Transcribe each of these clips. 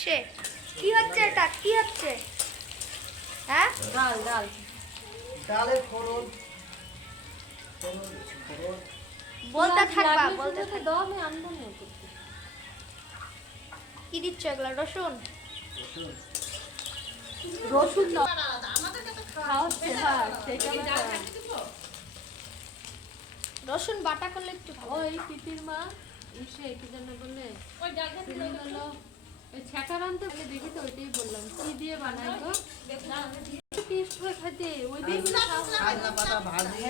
হচ্ছে? কি হচ্ছে এটা? কি হচ্ছে? হ্যাঁ, ডাল ডাল ডালের ফোড়ন বলতে থাকবা, বলতে থাকবা। দাও, আমি আনবো না করতে। কি দিচ্ছ এগুলা? রসুন? রসুন দাও খাওয়াচ্ছে, হ্যাঁ সেটা রসুন বাটা করলে একটু ভালো। ওই তিতির মা এসে কি যেন বলে তুমি হলো ওই ছ্যাঁকার আনতে বলে, দেখি তো ওইটাই বললাম কি দিয়ে বানাই গো, টেস্ট হয় খেতে ওই দিয়ে সাদা পাতা ভাজি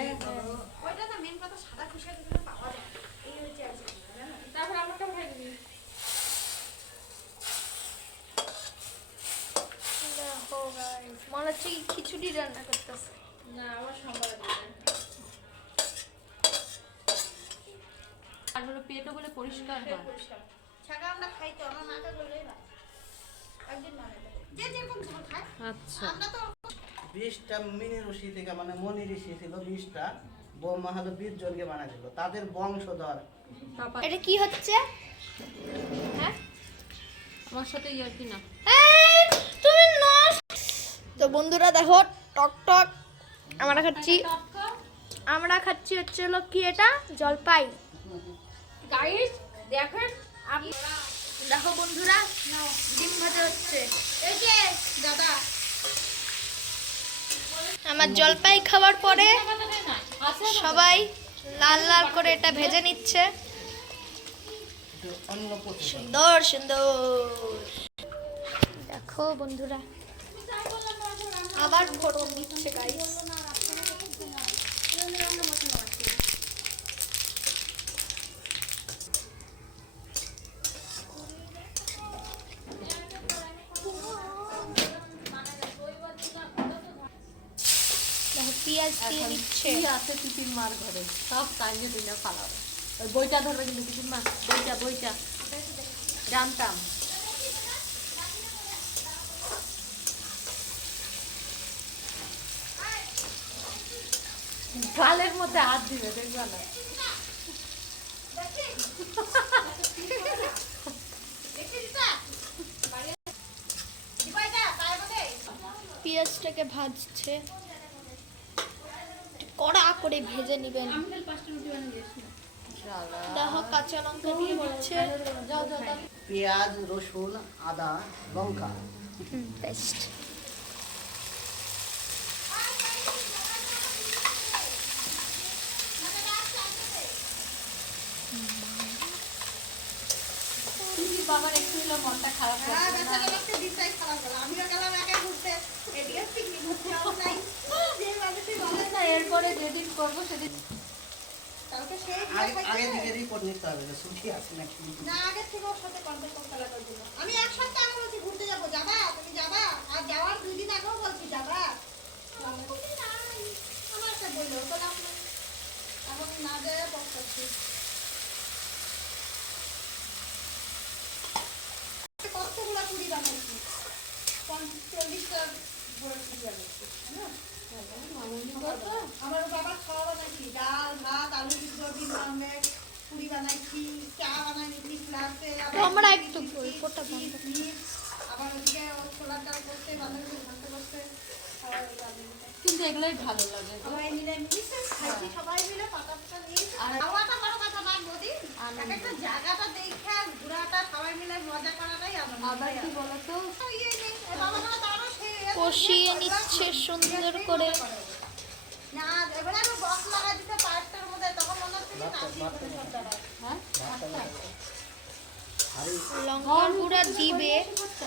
ওইটা না মেন কথা, সাদা খুশা দিলে পাওয়া যায়। এই হচ্ছে আছে। তারপর আমারটা উঠাই দিবি। দেখো গাইস, মনে হচ্ছে কি খিচুড়ি রান্না করতেছে। না আমার সম্বার আর হলো পেটও বলে পরিষ্কার হয়। ছাগা আমরা খাই তো, আমার মাকে বললেই ভাই একদিন বানাবে, যে যেরকম ঝোল খায়। আচ্ছা আমরা তো 20টা মিনি ঋষি থেকে মানে মনি ঋষি ছিল 20টা, বৌমা হলো 20 জনকে বানাইছিল তাদের বংশধর। এটা কি হচ্ছে? হ্যাঁ, আমার সাথে ইয়ার কি না এই, তুমি নষ্ট। তো বন্ধুরা দেখো, টক টক আমরা খাচ্ছি হচ্ছে হলো কি এটা, জলপাই। গাইস দেখেন দেখো বন্ধুরা, ডিম ভাজা হচ্ছে। এই যে দাদা, আমার জলপাই খাওয়ার পরে সবাই লাল লাল করে এটা ভেজে নিচ্ছে। অন্য পথে সুন্দর সুন্দর। দেখো বন্ধুরা, আবার ফোড়ন দিচ্ছে গাইস। দেখো পেঁয়াজ দিয়ে দিচ্ছে। কি আছে তিতির মার ঘরে সব টাইমে দিনে ফালাবে। ওই বইটা ধরবে কিন্তু তিতির মা, বইটা জানতাম। গালের মধ্যে হাত দিবে দেখবা না। পেঁয়াজটাকে ভাজছে, কড়া করে ভেজে নেবেন। দেখো কাঁচা লঙ্কা দিয়ে দিচ্ছে। পেঁয়াজ রসুন আদা লঙ্কা পেস্ট। বাবার একটু হলো মনটা খারাপ করছে না। না, এরপরে যেদিন করবো সেদিন আগে থেকে রিপোর্ট নিতে হবে যে ছুটি আছে নাকি। আমি এক সপ্তাহ আগে বলছি ঘুরতে যাবো, যাবা? তুমি যাবা? আর যাওয়ার 2 দিন আগেও বলছি যাবা? আমার একটা বললো বললাম না, এখন না যায় পড়ছি। কতগুলো পুরি বানাইছি, 40টা পুরি বানাইছি। আমার বাবা খাওয়া বানাইছি, ডাল ভাত আলু সিদ্ধ ডিম আমলেট, পুরি বানাইছি, চা বানাইছি ক্লাসে। আমরা একটু গল্পটা বন্ধ করি। আবার ওদিকে ছোলার ডাল করতে, বাঁধাকপি ভাজতে করতে, আবার কিন্তু এগুলোই ভালো লাগে। সবাই মিলে মিশে খাইছি, সবাই মিলে পাতাটা নিয়ে। আর খাওয়াটা বড় কথা না মোদি, একটা জায়গাটা দেখে ঘোরাটা সবাই মিলে মজা করাটাই আনন্দ। আবার কি বলতো, ইয়ে নেই, বাবারা তো আরো কষিয়ে নিচ্ছে সুন্দর করে। না এবারে আমি বক্স লাগা দিতে পাঁচটার মধ্যে, তখন মনে হচ্ছে যে নাচি সব দাঁড়ায়। হ্যাঁ লঙ্কার গুঁড়া দিবে,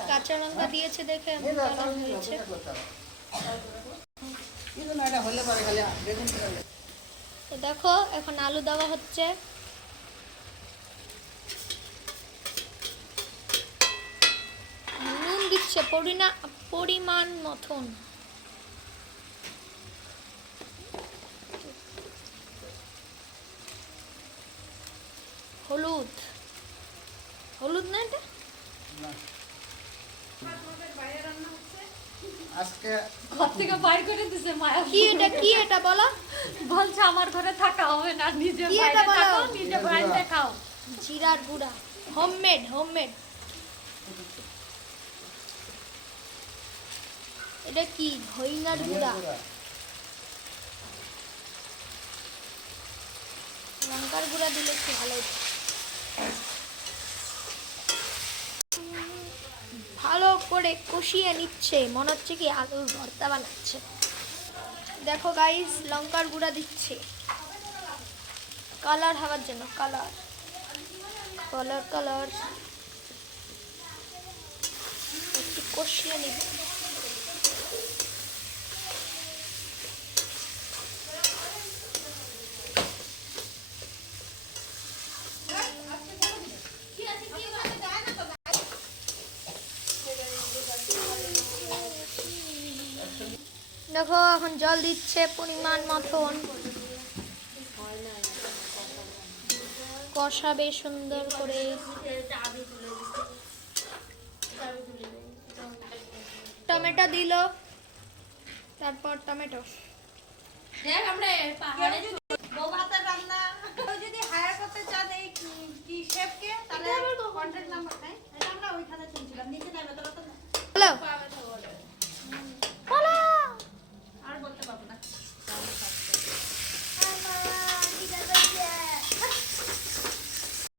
কাঁচা লঙ্কা দিয়েছে দেখে এমন কালার হয়েছে। কিন্তু না এটা হলে পরে খালি বেগুন দিলে তো দেখো এখন আলু দেওয়া হচ্ছে। নুন দিচ্ছে পরিমাণ মতন। হলুদ না এটা? না আজকে ঘর থেকে বাইর করে দিছে মায়া। কি এটা বলো? বলছে আমার ঘরে থাকা হবে না, নিজে কি বাইরে এটা বলো? থাকো, নিজে বাইরে খাও। জিরার গুঁড়া, হোমমেড। এটা কি ধইনার গুঁড়া, লঙ্কার গুঁড়া দিলে একটু ভালো হতো। ভালো করে কষিয়ে নিচ্ছে, মনে হচ্ছে কি আলুর ভর্তা বানাচ্ছে। দেখো গাইস, লঙ্কার গুঁড়া দিচ্ছে কালার হওয়ার জন্য, কালার কালার কালার একটু কষিয়ে নিব। দেখো এখন জল দিচ্ছে পরিমাণ মতন, কষাবে সুন্দর করে। টমেটো দিল, তারপর টমেটো। বউ ভাতের রান্না কেউ যদি হায়ার করতে চান এই কি শেফকে, তাহলে কন্ট্যাক্ট নাম্বার নেই, এটা আমরা ওইখানে শুনছিলাম, নিচে নেবে তোরা তো হ্যালো